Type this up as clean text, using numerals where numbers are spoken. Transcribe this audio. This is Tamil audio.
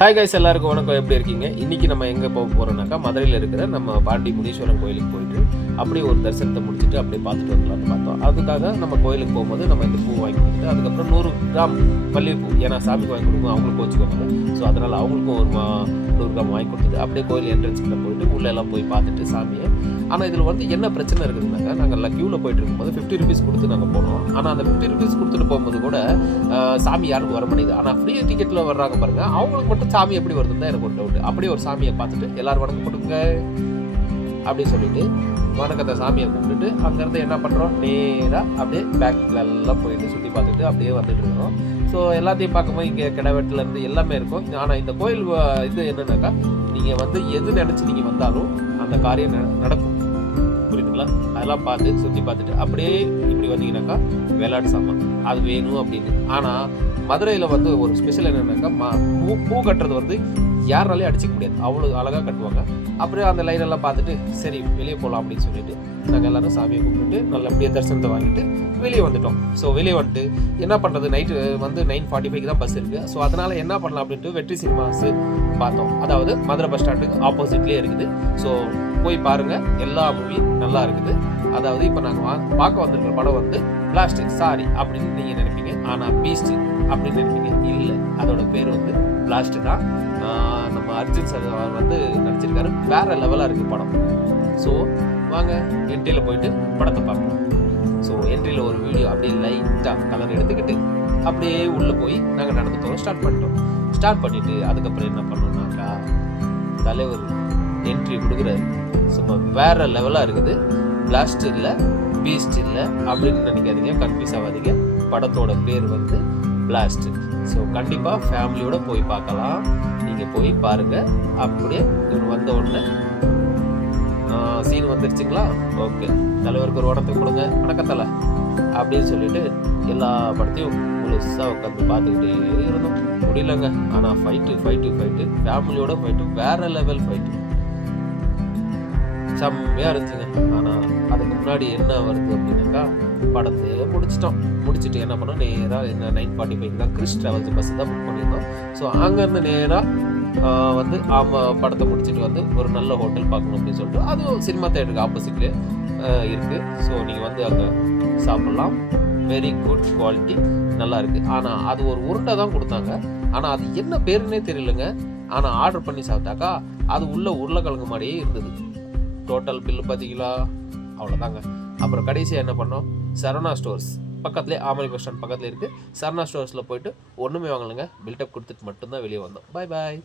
ஹாய் கைஸ், எல்லாருக்கும் வணக்கம். எப்படி இருக்கீங்க? இன்றைக்கி நம்ம எங்கே போக போகிறோம்னாக்கா, மதுரையில் இருக்கிற நம்ம பாண்டி முனீஸ்வரன் கோயிலுக்கு போயிட்டு அப்படியே ஒரு தரிசனத்தை முடிச்சுட்டு அப்படியே பார்த்துட்டு வரலாம்னு பார்த்தோம். அதுக்காக நம்ம கோயிலுக்கு போகும்போது நம்ம இந்த பூ வாங்கி கொடுத்துட்டு அதுக்கப்புறம் 100 கிராம் மல்லிகைப்பூ, ஏன்னா சாமிக்கு வாங்கி கொடுக்கும் அவங்களுக்கு வச்சுக்கோங்க. ஸோ அதனால் அவங்களுக்கும் ஒரு 100 கிராம் வாங்கி கொடுத்துட்டு அப்படியே கோயில் என்ட்ரன்ஸ் கிட்ட போயிட்டு உள்ளெல்லாம் போய் பார்த்துட்டு சாமியை. ஆனால் இதில் வந்து என்ன பிரச்சனை இருக்குதுனாக்கா, நாங்கள் க்யூவில் போயிட்டு இருக்கும்போது 50 ருபீஸ் கொடுத்து நாங்கள் போனோம். ஆனால் அந்த 50 ருபீஸ் கொடுத்துட்டு போகும்போது கூட சாமி யாருக்கும் வர முடியுது. ஆனால் ஃப்ரீ டிக்கெட்டில் வர்றாங்க பாருங்க, அவங்களுக்கு மட்டும் சாமி எப்படி வருதுன்னு தான் எனக்கு ஒரு டவுட். அப்படியே ஒரு சாமியை பார்த்துட்டு எல்லாரும் வணக்கம் கொடுங்க அப்படின்னு சொல்லிட்டு வணக்கத்தை சாமியை கும்பிட்டுட்டு அங்கேருந்து என்ன பண்ணுறோம், நேராக அப்படியே பேக்கில் எல்லாம் போயிட்டு சுற்றி பார்த்துட்டு அப்படியே வந்துட்டு இருக்கோம். ஸோ எல்லாத்தையும் பார்க்கும்போது இங்கே கிடவெட்டிலேருந்து எல்லாமே இருக்கும். ஆனால் இந்த கோயில் இது என்னன்னாக்கா, நீங்கள் வந்து எது நினச்சி நீங்கள் வந்தாலும் அந்த காரியம் நடக்கும். புரியுதுங்களா? அதெல்லாம் பார்த்து சுற்றி பார்த்துட்டு அப்படியே இப்படி வந்தீங்கன்னாக்கா விளையாட்டு சாமான் அது வேணும் அப்படின்னு. ஆனால் மதுரையில் வந்து ஒரு ஸ்பெஷல் என்னன்னாக்கா, பூ கட்டுறது வந்து யாராலையும் அடிச்சிக்க முடியாது, அவ்வளோ அழகாக கட்டுவாங்க. அப்படியே அந்த லைனெல்லாம் பார்த்துட்டு சரி வெளியே போகலாம் அப்படின்னு சொல்லிட்டு நாங்கள் எல்லோரும் சாமியை கும்பிட்டு நல்லபடியாக தரிசனத்தை வாங்கிட்டு வெளியே வந்துட்டோம். ஸோ வெளியே வந்துட்டு என்ன பண்ணுறது, நைட்டு வந்து 9:45 தான் பஸ் இருக்குது. ஸோ அதனால் என்ன பண்ணலாம் அப்படின்ட்டு வெற்றி சினிமாஸ் பார்த்தோம். அதாவது மதுரை பஸ் ஸ்டாண்டுக்கு ஆப்போசிட்லேயே இருக்குது. ஸோ போய் பாருங்கள், எல்லா மூவியும் நல்லா இருக்குது. அதாவது இப்போ நாங்கள் பார்க்க வந்திருக்கிற படம் வந்து பிளாஸ்டிக் சாரி அப்படின்னு நீங்கள் நினைப்பீங்க, ஆனால் பீஸ்ட் அப்படின்னு நினைப்பீங்க. இல்லை, அதோட பேர் வந்து பிளாஸ்ட் தான். நம்ம அர்ஜுன் சார் வந்து நடிச்சிருக்காரு. வேற லெவலாக இருக்குது படம். ஸோ வாங்க என்ட்ரியில் போயிட்டு படத்தை பார்ப்போம். ஸோ என்ட்ரியில் ஒரு வீடியோ அப்படியே லைட்டாக கலர் எடுத்துக்கிட்டு அப்படியே உள்ளே போய் நாங்கள் நடந்து போக ஸ்டார்ட் பண்ணிவிட்டு அதுக்கப்புறம் என்ன பண்ணோம்னாக்கா, தலைவர் என்ட்ரி கொடுக்குறாரு. சும்மா வேற லெவலாக இருக்குது. பிளாஸ்ட் இல்லை, பீஸ்ட் இல்லை அப்படின்னு நினைக்காதீங்க, கன்ஃபியூஸ் ஆகாதீங்க. படத்தோட பேர் வந்து பிளாஸ்ட். ஸோ கண்டிப்பாக ஃபேமிலியோட போய் பார்க்கலாம். நீங்கள் போய் பாருங்கள். அப்படியே இவர் வந்த உடனே சீன் வந்துருச்சுங்களா, ஓகே தலைவருக்கு ஒரு உடம்பை கொடுங்க, வணக்கத்தலை அப்படின்னு சொல்லிட்டு எல்லா படத்தையும் முழுசாக உட்காந்து பார்த்துக்கிட்டே இருந்தோம். முடியலங்க. ஆனால் ஃபைட்டு ஃபேமிலியோட ஃபைட்டு வேற லெவல் ஃபைட்டு செம்மையாக இருந்துச்சுங்க. ஆனால் அதுக்கு முன்னாடி என்ன வருது அப்படின்னாக்கா, படத்தையே முடிச்சுட்டு என்ன பண்ணோம், நேராக என்ன 9:45 தான் கிறிஸ் ட்ராவல்ஸ் பஸ் தான் புக் பண்ணியிருந்தோம். ஸோ அங்கேருந்து நேராக வந்து படத்தை முடிச்சுட்டு வந்து ஒரு நல்ல ஹோட்டல் பார்க்கணும் அப்படின்னு சொல்லிட்டு, அதுவும் சினிமா தேட்டருக்கு ஆப்போசிட்லேயே இருக்குது. ஸோ நீங்கள் வந்து அங்கே சாப்பிட்லாம். வெரி குட் குவாலிட்டி, நல்லா இருக்குது. ஆனால் அது ஒரு உருண்டை தான் கொடுத்தாங்க. ஆனால் அது என்ன பேருன்னே தெரியலங்க. ஆனால் ஆர்டர் பண்ணி சாப்பிட்டாக்கா அது உள்ள உருளைக்கிழங்கு மாதிரியே இருந்தது. டோட்டல் பில்லு பார்த்தீங்களா, அவ்வளோதாங்க. அப்புறம் கடைசியாக என்ன பண்ணோம், சரவணா ஸ்டோர்ஸ் பக்கத்துலேயே, ஆமணி பஸ் ஸ்டாண்ட் பக்கத்தில் இருக்குது. சரவணா ஸ்டோர்ஸில் போயிட்டு ஒன்றுமே வாங்கலைங்க, பில்டப் கொடுத்துட்டு மட்டும்தான் வெளியே வந்தோம். பாய்.